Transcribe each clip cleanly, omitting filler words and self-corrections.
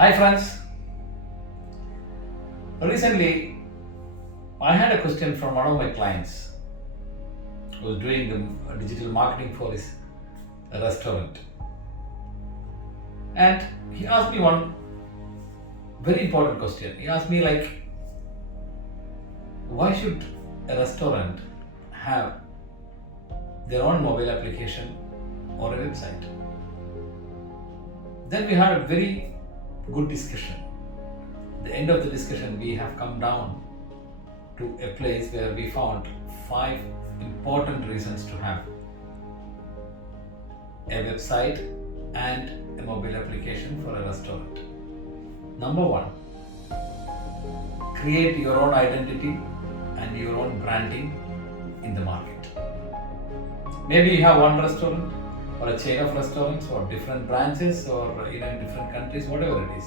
Hi friends, recently I had a question from one of my clients who was doing the digital marketing for his restaurant, and he asked me one very important question. He asked me like, why should a restaurant have their own mobile application or a website? Then we had a very good discussion. At the end of the discussion, we have come down to a place where we found five important reasons to have a website and a mobile application for a restaurant. Number one, create your own identity and your own branding in the market. Maybe you have one restaurant or a chain of restaurants or different branches or in different countries, whatever it is.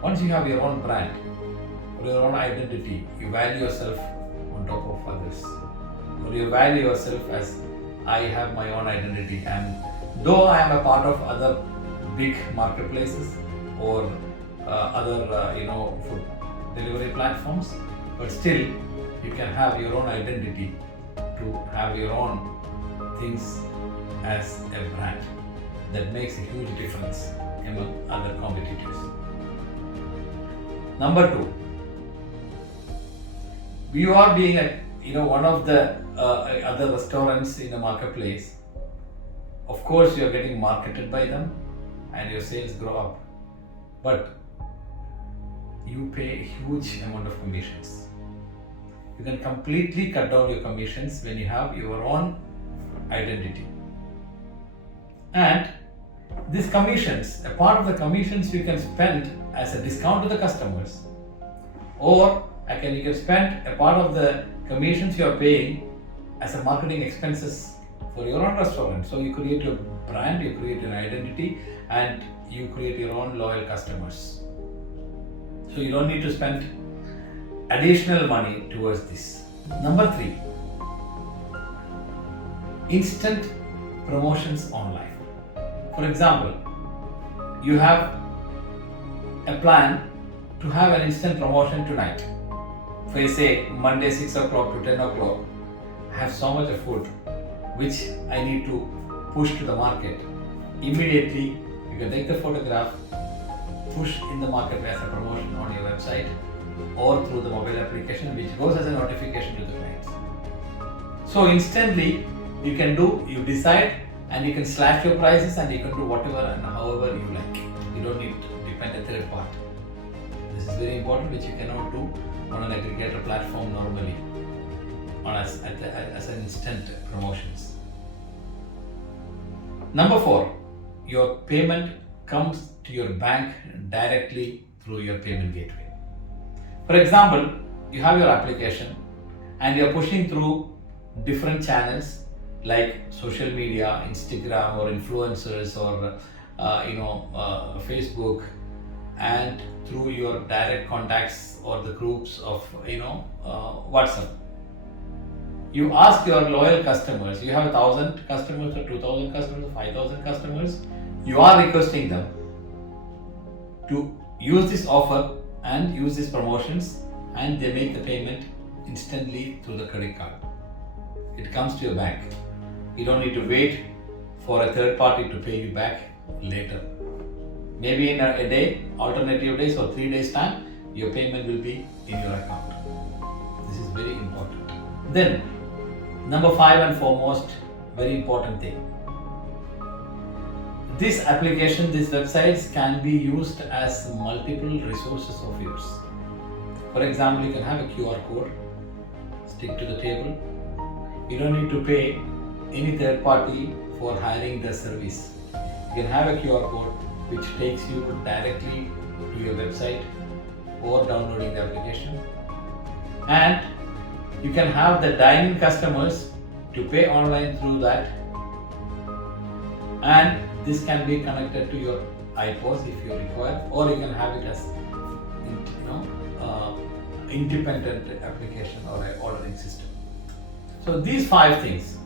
Once you have your own brand or your own identity, you value yourself on top of others. Or you value yourself as I have my own identity, and though I am a part of other big marketplaces or other food delivery platforms, but still you can have your own identity to have your own things as a brand. That makes a huge difference among other competitors. Number two, you are being one of the other restaurants in the marketplace. Of course, you are getting marketed by them, and your sales grow up, but you pay a huge amount of commissions. You can completely cut down your commissions when you have your own identity. And these commissions, a part of the commissions you can spend as a discount to the customers, or you can spend a part of the commissions you are paying as a marketing expenses for your own restaurant. So you create your brand, you create an identity, and you create your own loyal customers. So you don't need to spend additional money towards this. Number three, instant promotions online. For example, you have a plan to have an instant promotion tonight. For say Monday 6 o'clock to 10 o'clock, I have so much of food which I need to push to the market. Immediately, you can take the photograph, push in the market as a promotion on your website or through the mobile application, which goes as a notification to the clients. So instantly, you decide, and you can slash your prices, and you can do whatever and however you like. You don't need to depend on a third party. This is very important, which you cannot do on an aggregator platform normally, as an instant promotions. Number four, your payment comes to your bank directly through your payment gateway. For example, you have your application and you're pushing through different channels like social media, Instagram, or influencers, or Facebook, and through your direct contacts or the groups of WhatsApp. You ask your loyal customers. You have 1,000 customers, or 2,000 customers, or 5,000 customers. You are requesting them to use this offer and use these promotions, and they make the payment instantly through the credit card. It comes to your bank. You don't need to wait for a third party to pay you back later. Maybe in a day, alternative days, or 3 days time, your payment will be in your account. This is very important. Then, number five and foremost, very important thing. This application, these websites can be used as multiple resources of yours. For example, you can have a QR code, stick to the table. You don't need to pay any third party for hiring the service. You can have a QR code which takes you directly to your website or downloading the application. And you can have the dine-in customers to pay online through that. And this can be connected to your iPOS if you require, or you can have it as independent application or an ordering system. So these five things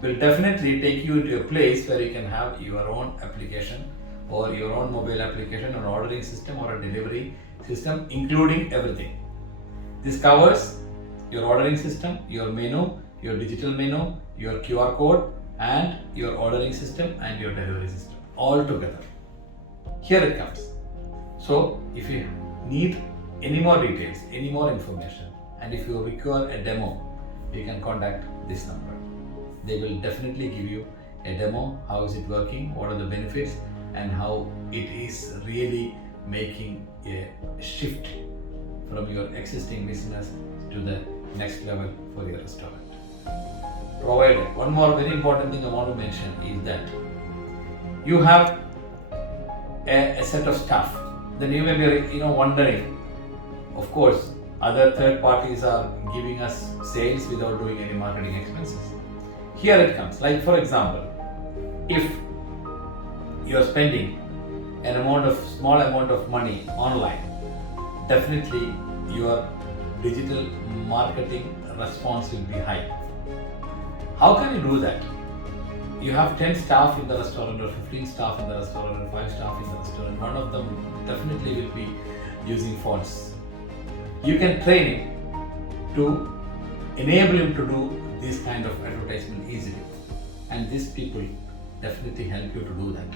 will definitely take you to a place where you can have your own application or your own mobile application, or ordering system, or a delivery system, including everything. This covers your ordering system, your menu, your digital menu, your QR code, and your ordering system and your delivery system all together. Here it comes. So, if you need any more details, any more information, and if you require a demo, you can contact this number. They will definitely give you a demo, how is it working, what are the benefits, and how it is really making a shift from your existing business to the next level for your restaurant. Provided, one more very important thing I want to mention is that you have a set of staff. Then you may be wondering, of course, other third parties are giving us sales without doing any marketing expenses. Here it comes. Like for example, if you are spending small amount of money online, definitely your digital marketing response will be high. How can you do that? You have 10 staff in the restaurant, or 15 staff in the restaurant, or 5 staff in the restaurant. One of them definitely will be using phones. You can train him to enable him to do this kind of advertisement easily. And these people definitely help you to do that.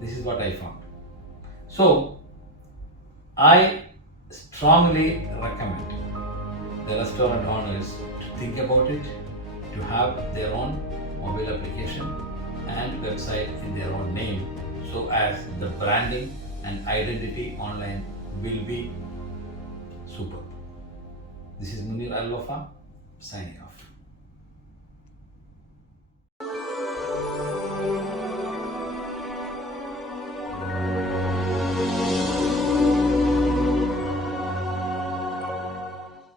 This is what I found. So, I strongly recommend the restaurant owners to think about it, to have their own mobile application and website in their own name, so as the branding and identity online will be superb. This is Munir Al Wafa signing off.